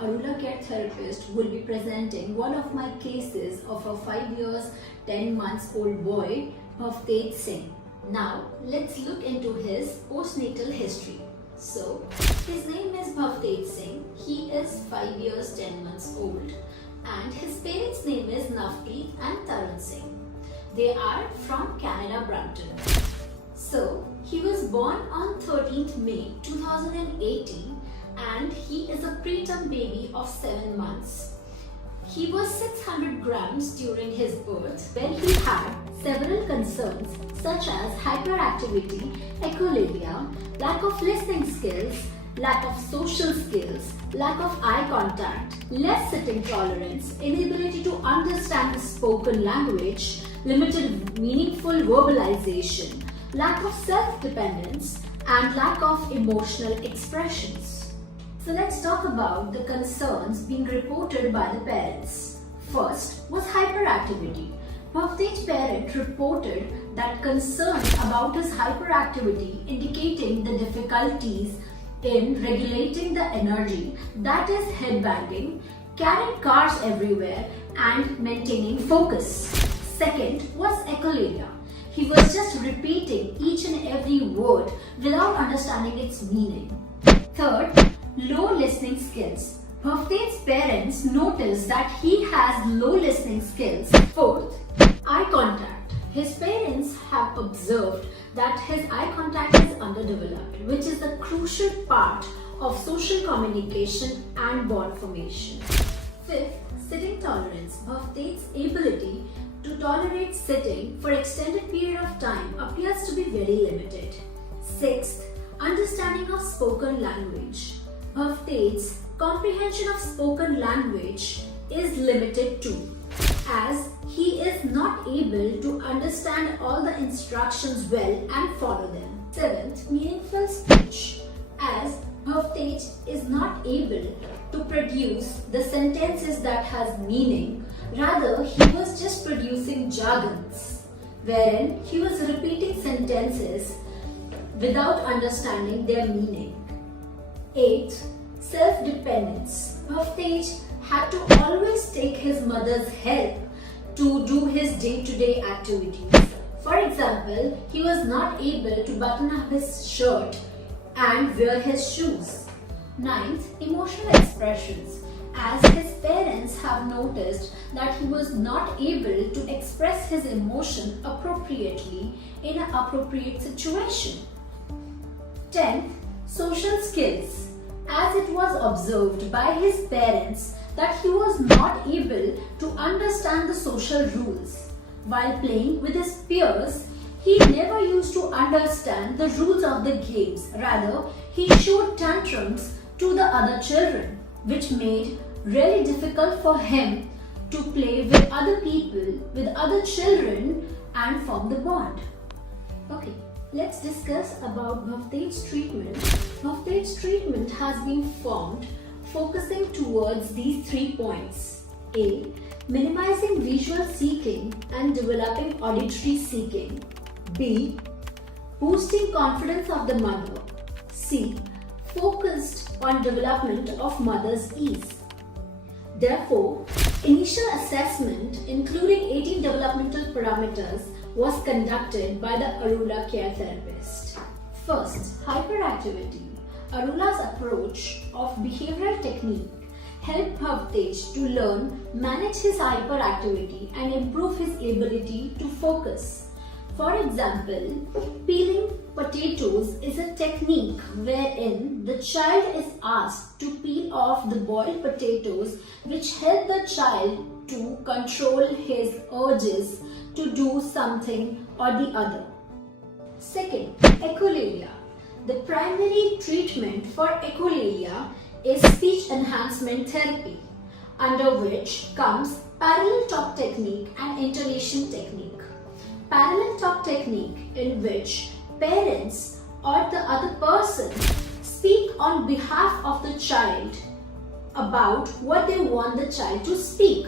ARULA Care Therapist, will be presenting one of my cases of a 5 years, 10 months old boy, Bhavtej Singh. Now, let's look into his postnatal history. So, his name is Bhavtej Singh. He is 5 years, 10 months old. And his parents' name is Navpreet and Tarun Singh. They are from Canada, Brampton. So, he was born on 13th May 2018 and he is a preterm baby of 7 months. He was 600 grams during his birth, where he had several concerns such as hyperactivity, echolalia, lack of listening skills, lack of social skills, lack of eye contact, less sitting tolerance, inability to understand the spoken language, limited meaningful verbalization, lack of self-dependence, and lack of emotional expressions. So let's talk about the concerns being reported by the parents. First was hyperactivity. Bhavtej's parent reported that concerns about his hyperactivity, indicating the difficulties in regulating the energy, that is headbanging, carrying cars everywhere, and maintaining focus. Second was echolalia. He was just repeating each and every word without understanding its meaning. Third, low listening skills. Bhavtej's parents noticed that he has low listening skills. Fourth, eye contact. His parents have observed that his eye contact is underdeveloped, which is a crucial part of social communication and bond formation. Fifth, sitting tolerance. Bhavtej's ability to tolerate sitting for extended period of time appears to be very limited. Sixth, understanding of spoken language. Bhavtej's comprehension of spoken language is limited too, as he is not able to understand all the instructions well and follow them. Seventh, meaningful speech, as Bhavtej is not able to produce the sentences that has meaning. Rather, he was just producing jargons, wherein he was repeating sentences without understanding their meaning. 8th, self-dependence. Bhavtej had to always take his mother's help to do his day-to-day activities. For example, he was not able to button up his shirt and wear his shoes. 9th, emotional expressions, as his parents have noticed that he was not able to express his emotion appropriately in an appropriate situation. 10th, social skills, as it was observed by his parents that he was not able to understand the social rules. While playing with his peers, he never used to understand the rules of the games. Rather, he showed tantrums to the other children, which made really difficult for him to play with other people, with other children, and form the bond. Okay, let's discuss about Bhavtej's treatment. Bhavtej's treatment has been formed focusing towards these 3 points. A. Minimizing visual seeking and developing auditory seeking. B. Boosting confidence of the mother. C. Focused on development of mother's ease. Therefore, initial assessment including 18 developmental parameters was conducted by the ARULA Care Therapist. First, hyperactivity. ARULA's approach of behavioral technique helped Bhavtej to learn, manage his hyperactivity and improve his ability to focus. For example, peeling potatoes is a technique wherein the child is asked to peel off the boiled potatoes, which help the child to control his urges to do something or the other. Second, echolalia. The primary treatment for echolalia is speech enhancement therapy, under which comes parallel talk technique and intonation technique. Parallel talk technique, in which parents or the other person speak on behalf of the child about what they want the child to speak.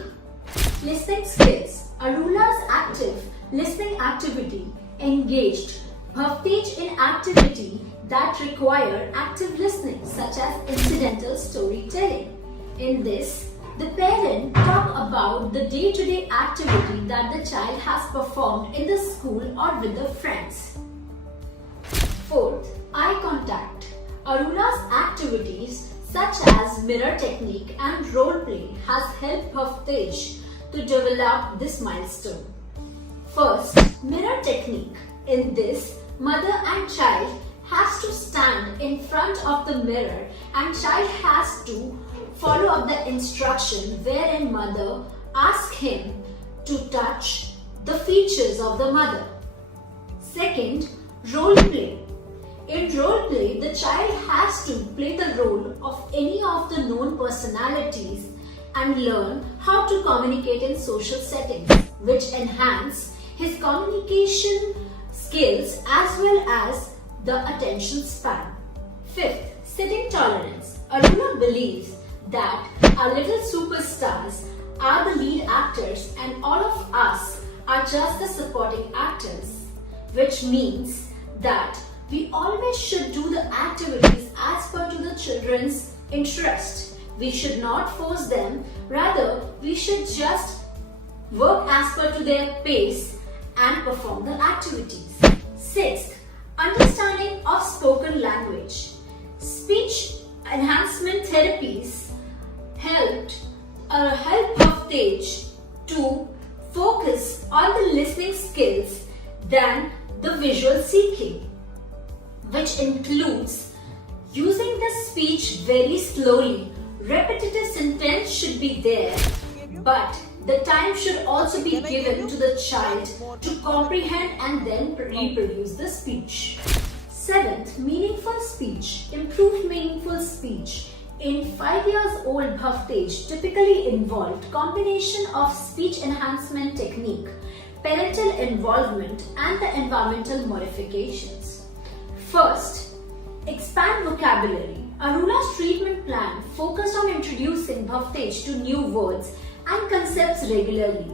Listening skills. ARULA's active listening activity engaged Bhavtej in activity that require active listening, such as incidental storytelling. In this, the parent talk about the day-to-day activity that the child has performed in the school or with the friends. Fourth, eye contact. ARULA's activities such as mirror technique and role play has helped Bhavtej to develop this milestone. First, mirror technique. In this, mother and child has to stand in front of the mirror and child has to follow up the instruction wherein mother asks him to touch the features of the mother. Second, role play. In role play, the child has to play the role of any of the known personalities and learn how to communicate in social settings, which enhance his communication skills as well as the attention span. Fifth, sitting tolerance. ARULA believes that our little superstars are the lead actors and all of us are just the supporting actors, which means that we always should do the activities as per to the children's interest. We should not force them, rather we should just work as per to their pace and perform the activities. Sixth, understanding of spoken language. Speech enhancement therapies help Bhavtej to focus on the listening skills than the visual seeking, which includes using the speech very slowly. Repetitive sentence should be there, but the time should also be given to the child to comprehend and then reproduce the speech. Seventh, meaningful speech. Improved meaningful speech. In 5 years old Bhavtej typically involved combination of speech enhancement technique, parental involvement and the environmental modifications. First, expand vocabulary. ARULA's treatment plan focused on introducing Bhavtej to new words and concepts regularly.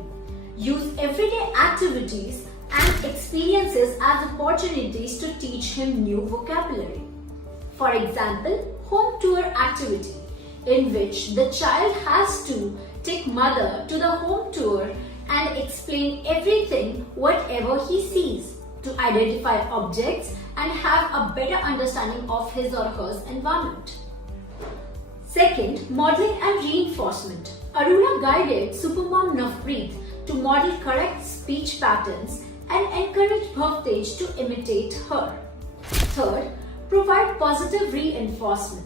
Use everyday activities and experiences as opportunities to teach him new vocabulary. For example, home tour activity, in which the child has to take mother to the home tour and explain everything whatever he sees to identify objects and have a better understanding of his or her environment. Second, modeling and reinforcement. ARULA guided Supermom Navpreet to model correct speech patterns and encourage Bhavtej to imitate her. Third, provide positive reinforcement.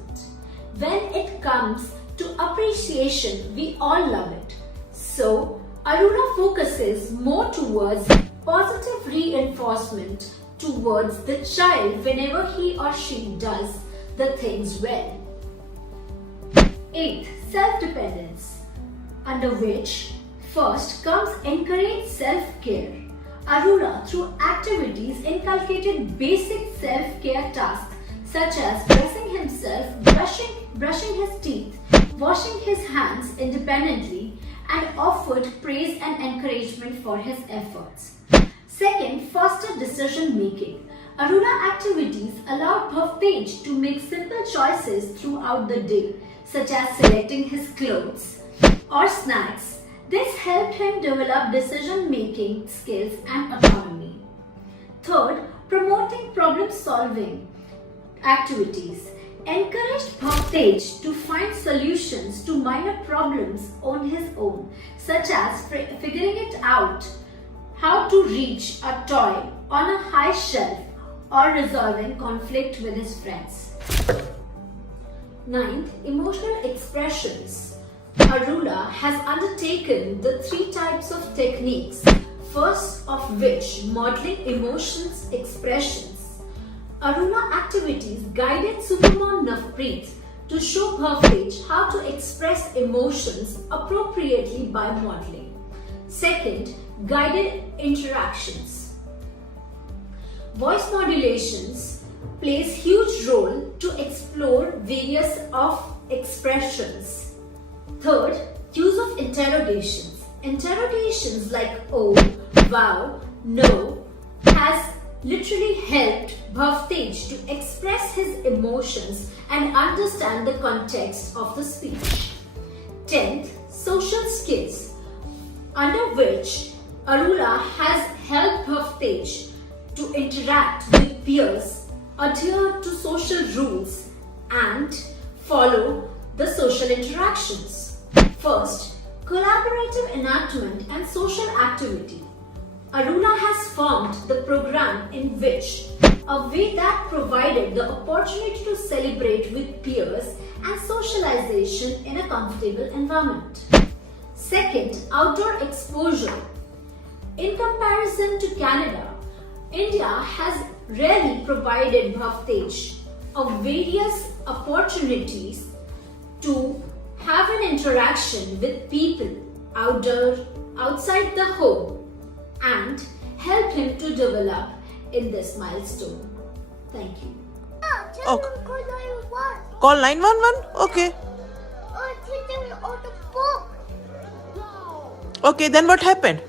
When it comes to appreciation, we all love it. So, ARULA focuses more towards positive reinforcement towards the child whenever he or she does the things well. 8th, self-dependence, under which first comes encourage self-care. ARULA, through activities, inculcated basic self-care tasks such as dressing himself, brushing his teeth, washing his hands independently, and offered praise and encouragement for his efforts. Second, foster decision making. ARULA activities allowed Bhavtej to make simple choices throughout the day, such as selecting his clothes or snacks. This helped him develop decision-making skills and autonomy. Third, promoting problem-solving activities. Encouraged Bhavtej to find solutions to minor problems on his own, such as figuring it out how to reach a toy on a high shelf or resolving conflict with his friends. 9th, emotional expressions. ARULA has undertaken the 3 types of techniques, first of which modeling emotions expressions. ARULA activities guided Supermom Navpreet to show Bhavtej how to express emotions appropriately by modeling. Second, guided interactions. Voice modulations plays huge role to explore various of expressions. Third, use of interrogations. Interrogations like oh, wow, no has literally helped Bhavtej to express his emotions and understand the context of the speech. 10th, social skills, under which ARULA has helped Bhavtej to interact with peers, adhere to social rules and follow the social interactions. First, collaborative enactment and social activity. ARULA has formed the program in which a way that provided the opportunity to celebrate with peers and socialization in a comfortable environment. Second, outdoor exposure. In comparison to Canada, India has rarely provided Bhavtej of various opportunities to have an interaction with people outside the home and help him to develop in this milestone. Thank you. Okay. Call 911? Okay. Okay, then what happened?